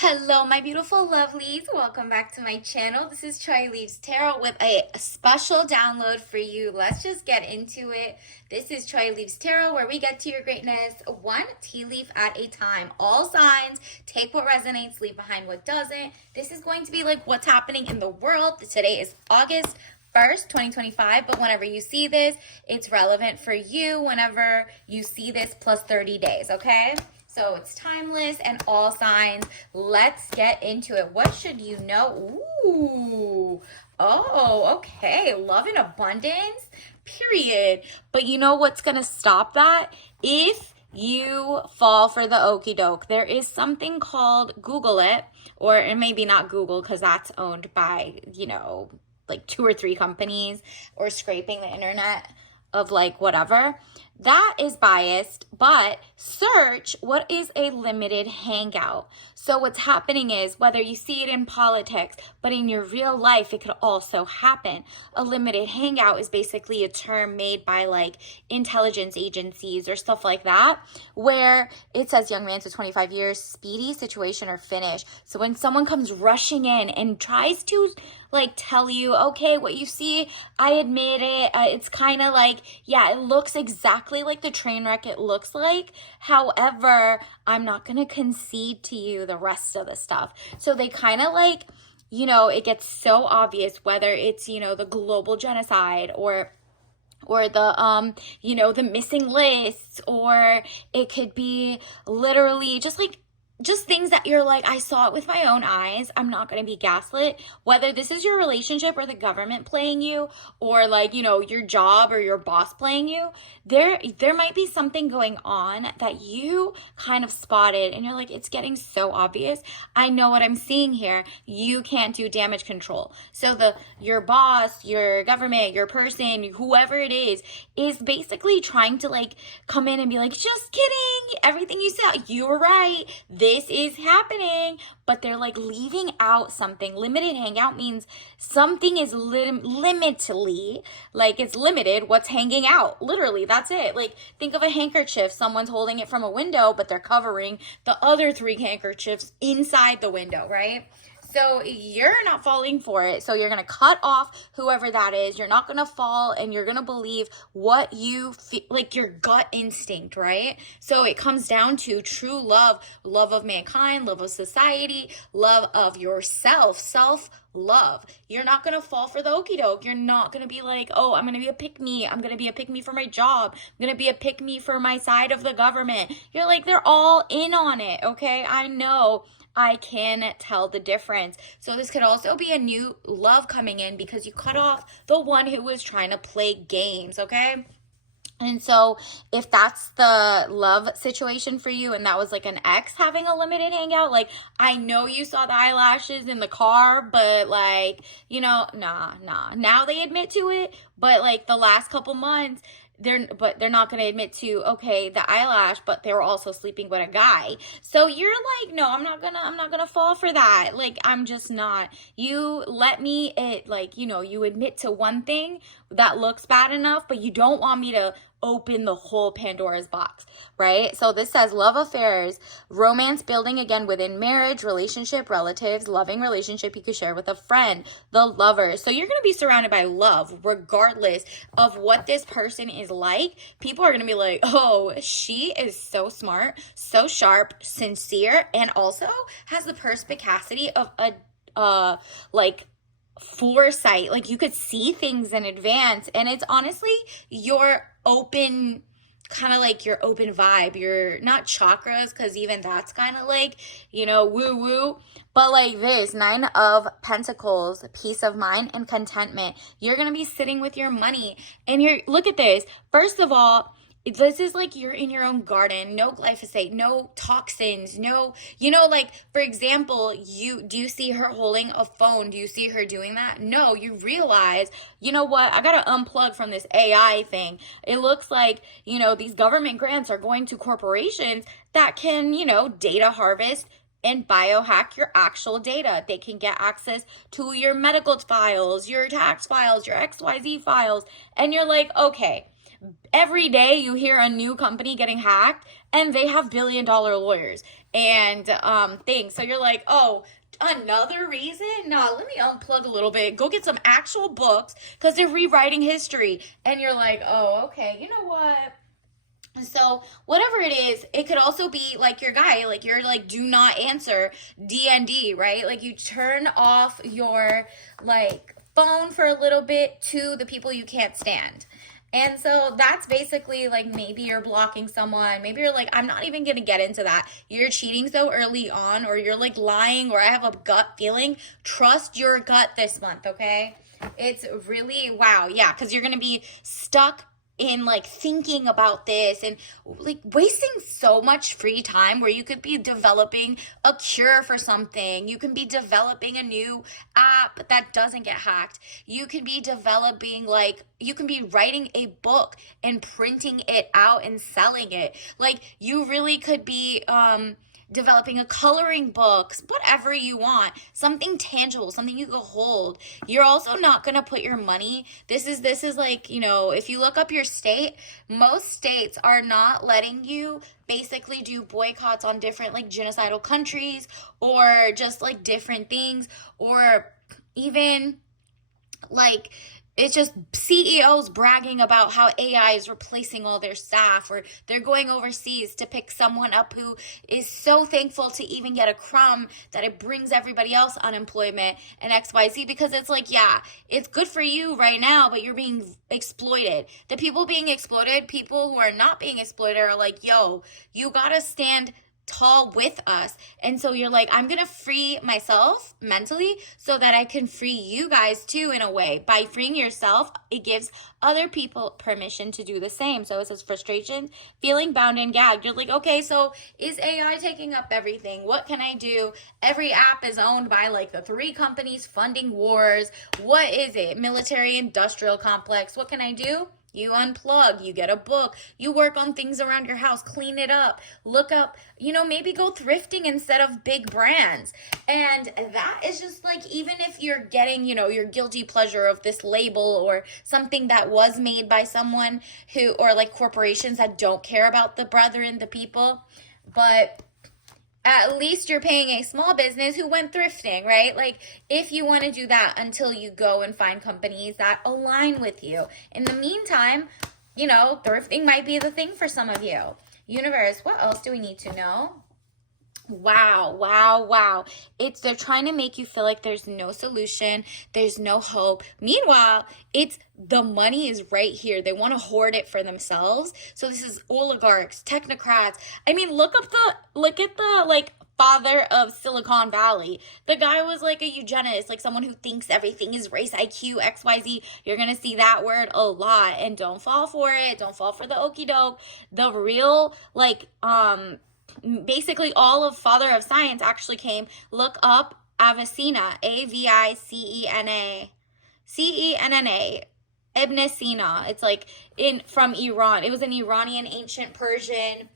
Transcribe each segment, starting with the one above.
Hello, my beautiful lovelies. Welcome back to my channel. This is Choy Leaves Tarot with a special download for you. Let's just get into it. This is Choy Leaves Tarot, where we get to your greatness one tea leaf at a time. All signs, take what resonates, leave behind what doesn't. This is going to be like what's happening in the world. Today is August 2025, but whenever you see this, it's relevant for you whenever you see this plus 30 days, okay? So it's timeless and all signs. Let's get into it. What should you know? Ooh. Oh, okay. Love and abundance, period. But you know what's going to stop that? If you fall for the okie doke, there is something called Google it, or maybe not Google because that's owned by, like 2 or 3 companies, or scraping the internet of like whatever. That is biased, but search what is a limited hangout. So what's happening is, whether you see it in politics, but in your real life, it could also happen. A limited hangout is basically a term made by like intelligence agencies or stuff like that, where it says young man to 25 years, speedy situation or finish. So when someone comes rushing in and tries to like tell you, okay, what you see, I admit it, it's kind of like, yeah, it looks exactly like the train wreck it looks like. However, I'm not going to concede to you the rest of the stuff. So they kind of like, it gets so obvious, whether it's, the global genocide or the the missing lists, or it could be literally just things that you're like, I saw it with my own eyes. I'm not going to be gaslit. Whether this is your relationship or the government playing you, or like, your job or your boss playing you, there might be something going on that you kind of spotted and you're like, it's getting so obvious. I know what I'm seeing here. You can't do damage control. So your boss, your government, your person, whoever it is basically trying to like come in and be like, just kidding. Everything you said, you were right. This is happening, but they're like leaving out something. Limited hangout means something is limitedly, like it's limited what's hanging out. Literally, that's it. Like, think of a handkerchief. Someone's holding it from a window, but they're covering the other 3 handkerchiefs inside the window, right? So you're not falling for it. So you're going to cut off whoever that is. You're not going to fall, and you're going to believe what you feel, like your gut instinct, right? So it comes down to true love, love of mankind, love of society, love of yourself, self-love. You're not going to fall for the okie doke. You're not going to be like, oh, I'm going to be a pick-me. I'm going to be a pick-me for my job. I'm going to be a pick-me for my side of the government. You're like, they're all in on it, okay? I know. I can tell the difference. So this could also be a new love coming in, because you cut off the one who was trying to play games, okay? And so if that's the love situation for you, and that was like an ex having a limited hangout, like, I know you saw the eyelashes in the car, but like, nah. Now they admit to it, but like the last couple months, they're not going to admit to, okay, the eyelash, but they were also sleeping with a guy. So you're like, no, I'm not gonna fall for that. Like, I'm just not. You let me, you admit to one thing that looks bad enough, but you don't want me to open the whole Pandora's box, right? So this says love affairs, romance building again within marriage, relationship, relatives, loving relationship you could share with a friend, the lovers. So you're going to be surrounded by love regardless of what this person is like. People are going to be like, oh, she is so smart, so sharp, sincere, and also has the perspicacity of a foresight. Like, you could see things in advance, and it's honestly your open, kind of like your open vibe. You're not chakras, because even that's kind of like, woo woo, but like this 9 of Pentacles, peace of mind and contentment. You're gonna be sitting with your money, and look at this. First of all, this is like you're in your own garden. No glyphosate, no toxins, no, like, for example, do you see her holding a phone? Do you see her doing that? No, you realize, you know what? I got to unplug from this AI thing. It looks like, these government grants are going to corporations that can, data harvest and biohack your actual data. They can get access to your medical files, your tax files, your XYZ files. And you're like, okay, every day you hear a new company getting hacked, and they have billion-dollar lawyers. and things. So you're like, oh, another reason? Nah, let me unplug a little bit. Go get some actual books because they're rewriting history. And you're like, oh, okay, you know what? So whatever it is, it could also be like your guy, like you're like do not answer DND, right? Like you turn off your like phone for a little bit to the people you can't stand. And so that's basically like maybe you're blocking someone. Maybe you're like, I'm not even going to get into that. You're cheating so early on, or you're like lying, or I have a gut feeling. Trust your gut this month, okay? It's really, wow. Yeah, because you're going to be stuck in like thinking about this and like wasting so much free time where you could be developing a cure for something. You can be developing a new app that doesn't get hacked. You can be developing like you can be writing a book and printing it out and selling it. Like you really could be developing a coloring book, whatever you want, something tangible, something you can hold. You're also not going to put your money. This is like, you know, if you look up your state, most states are not letting you basically do boycotts on different like genocidal countries or just like different things, or even like it's just CEOs bragging about how AI is replacing all their staff, or they're going overseas to pick someone up who is so thankful to even get a crumb that it brings everybody else unemployment and XYZ, because it's like, yeah, it's good for you right now, but you're being exploited. The people being exploited, people who are not being exploited are like, yo, you gotta stand tall with us. And so you're like, I'm gonna free myself mentally so that I can free you guys too in a way. By freeing yourself, it gives other people permission to do the same. So it says frustration, feeling bound and gagged. You're like, okay, so is AI taking up everything? What can I do? Every app is owned by like the 3 companies funding wars. What is it? Military industrial complex. What can I do? You unplug, you get a book, you work on things around your house, clean it up, look up, you know, maybe go thrifting instead of big brands. And that is just like, even if you're getting, you know, your guilty pleasure of this label or something that was made by someone who, or like corporations that don't care about the brethren, the people, but at least you're paying a small business who went thrifting, right? Like, if you want to do that until you go and find companies that align with you. In the meantime, you know, thrifting might be the thing for some of you. Universe, what else do we need to know? Wow, wow, wow. They're trying to make you feel like there's no solution, there's no hope. Meanwhile, it's the money is right here. They want to hoard it for themselves. So this is oligarchs, technocrats. I mean, look at the like father of Silicon Valley. The guy was like a eugenist, like someone who thinks everything is race IQ, XYZ. You're going to see that word a lot, and don't fall for it. Don't fall for the okie doke. The real like basically all of Father of Science actually came. Look up Avicenna, Avicena, Cenna, Ibn Sina. It's like from Iran. It was an Iranian ancient Persian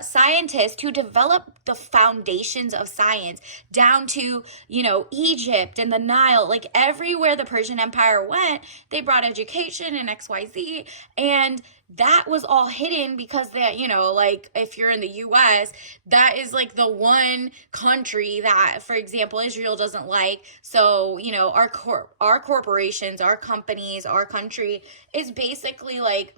scientist who developed the foundations of science down to, you know, Egypt and the Nile. Like everywhere the Persian Empire went, they brought education and XYZ, and that was all hidden because that, you know, like if you're in the US, that is like the one country that, for example, Israel doesn't like. So, you know, our corporations, our companies, our country is basically like,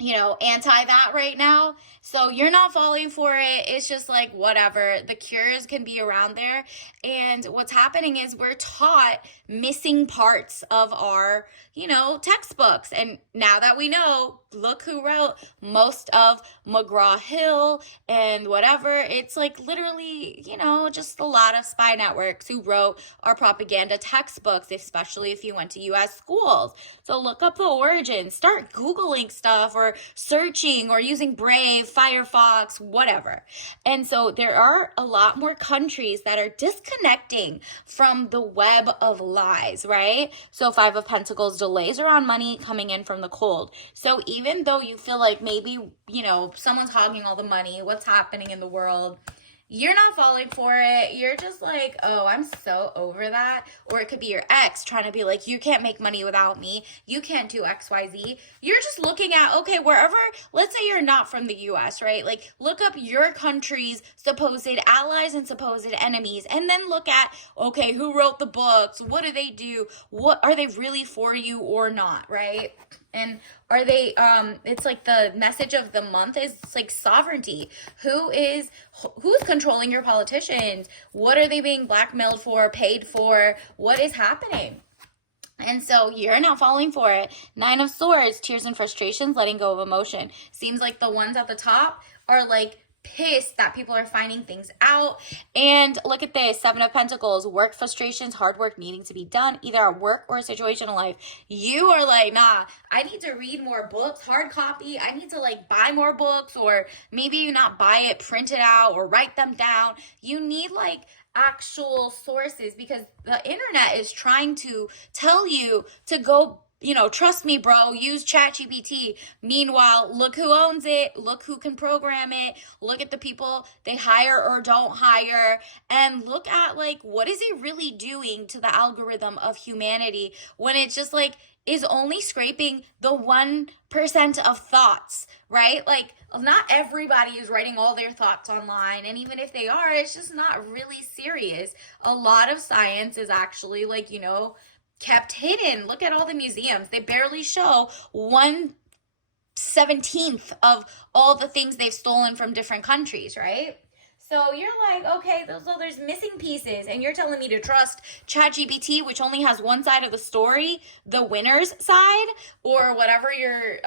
you know, anti that right now. So you're not falling for it. It's just like whatever. The cures can be around there. And what's happening is we're taught missing parts of our, you know, textbooks. And now that we know, look who wrote most of McGraw-Hill and whatever. It's like literally, you know, just a lot of spy networks who wrote our propaganda textbooks, especially if you went to US schools. So look up the origins, start Googling stuff or searching or using Brave, Firefox, whatever. And so there are a lot more countries that are disconnecting from the web of lies, right? So 5 of Pentacles, delays around money coming in from the cold. So even though you feel like maybe, you know, someone's hogging all the money, what's happening in the world, you're not falling for it. You're just like, oh, I'm so over that. Or it could be your ex trying to be like, you can't make money without me. You can't do XYZ. You're just looking at, okay, wherever, let's say you're not from the US, right? Like, look up your country's supposed allies and supposed enemies, and then look at, okay, who wrote the books? What do they do? What are they really for you or not, right? And are they it's like the message of the month is like sovereignty. Who's controlling your politicians? What are they being blackmailed for, paid for? What is happening? And so you're not falling for it. 9 of Swords, tears and frustrations, letting go of emotion. Seems like the ones at the top are like pissed that people are finding things out. And look at this, 7 of Pentacles, work frustrations, hard work needing to be done, either at work or a situation in life. You are like, nah, I need to read more books, hard copy. I need to like buy more books, or maybe you not buy it, print it out, or write them down. You need like actual sources, because the internet is trying to tell you to go, trust me, bro, use ChatGPT. Meanwhile, look who owns it, look who can program it, look at the people they hire or don't hire, and look at like, what is it really doing to the algorithm of humanity when it's just like, is only scraping the 1% of thoughts, right? Like, not everybody is writing all their thoughts online, and even if they are, it's just not really serious. A lot of science is actually like, kept hidden. Look at all the museums. They barely show 1/17 of all the things they've stolen from different countries, right? So you're like, okay, there's missing pieces, and you're telling me to trust ChatGPT, which only has one side of the story, the winner's side, or whatever your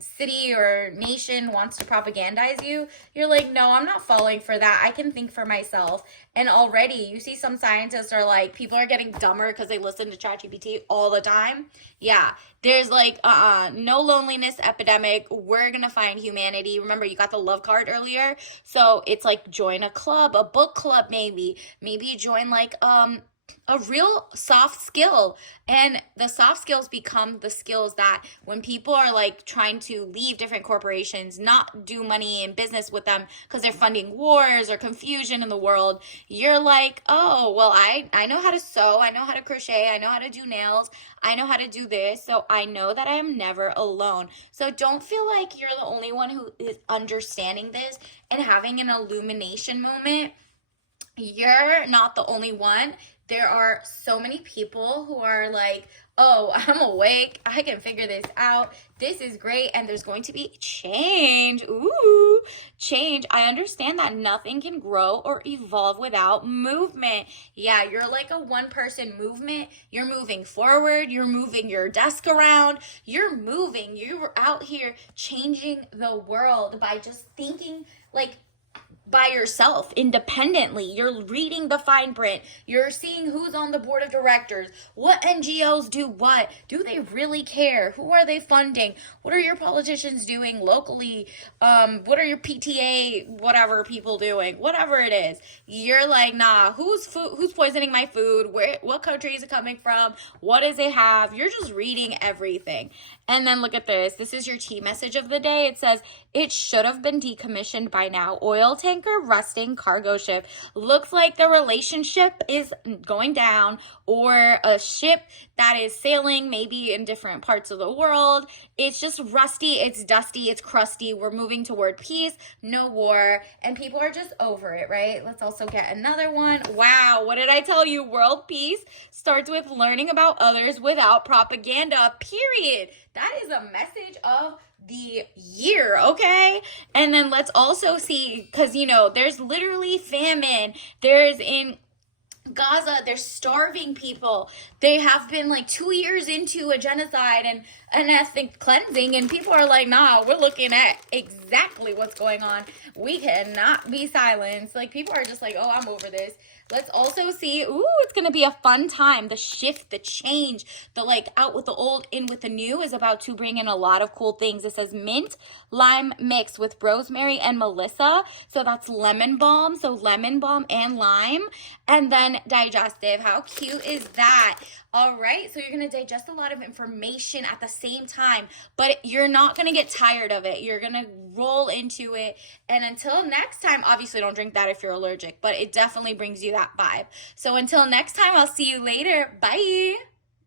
city or nation wants to propagandize you. You're like, no, I'm not falling for that. I can think for myself. And already you see some scientists are like, people are getting dumber because they listen to ChatGPT all the time. Yeah, there's like, no loneliness epidemic. We're going to find humanity. Remember, you got the love card earlier. So it's like, join a club, a book club, maybe join like, a real soft skill, and the soft skills become the skills that when people are like trying to leave different corporations, not do money and business with them because they're funding wars or confusion in the world, you're like, oh, well, I know how to sew, I know how to crochet, I know how to do nails, I know how to do this, so I know that I am never alone. So don't feel like you're the only one who is understanding this and having an illumination moment. You're not the only one. There are so many people who are like, oh, I'm awake, I can figure this out, this is great, and there's going to be change. Ooh, change. I understand that nothing can grow or evolve without movement. Yeah, you're like a one-person movement. You're moving forward, you're moving your desk around, you're moving. You're out here changing the world by just thinking like by yourself independently. You're reading the fine print, you're seeing who's on the board of directors, what NGOs do what, do they really care, who are they funding, what are your politicians doing locally, what are your PTA whatever people doing, whatever it is. You're like, nah, who's poisoning my food, what country is it coming from, what does it have. You're just reading everything. And then look at this is your tea message of the day. It says, it should have been decommissioned by now. Oil tanker rusting, cargo ship. Looks like the relationship is going down, or a ship that is sailing maybe in different parts of the world. It's just rusty, it's dusty, it's crusty. We're moving toward peace, no war, and people are just over it, right? Let's also get another one. Wow, what did I tell you? World peace starts with learning about others without propaganda, period. That is a message of the year, okay? And then let's also see, because there's literally famine. There's in Gaza, they're starving people. They have been like 2 years into a genocide and an ethnic cleansing, and people are like, nah, we're looking at exactly what's going on. We cannot be silenced. Like, people are just like, oh, I'm over this. Let's also see, it's going to be a fun time. The shift, the change, the like out with the old, in with the new is about to bring in a lot of cool things. It says mint lime mix with rosemary and melissa. So that's lemon balm. So lemon balm and lime. And then digestive. How cute is that? All right, so you're gonna digest a lot of information at the same time, but you're not gonna get tired of it. You're gonna roll into it. And until next time, obviously don't drink that if you're allergic, but it definitely brings you that vibe. So until next time, I'll see you later. Bye.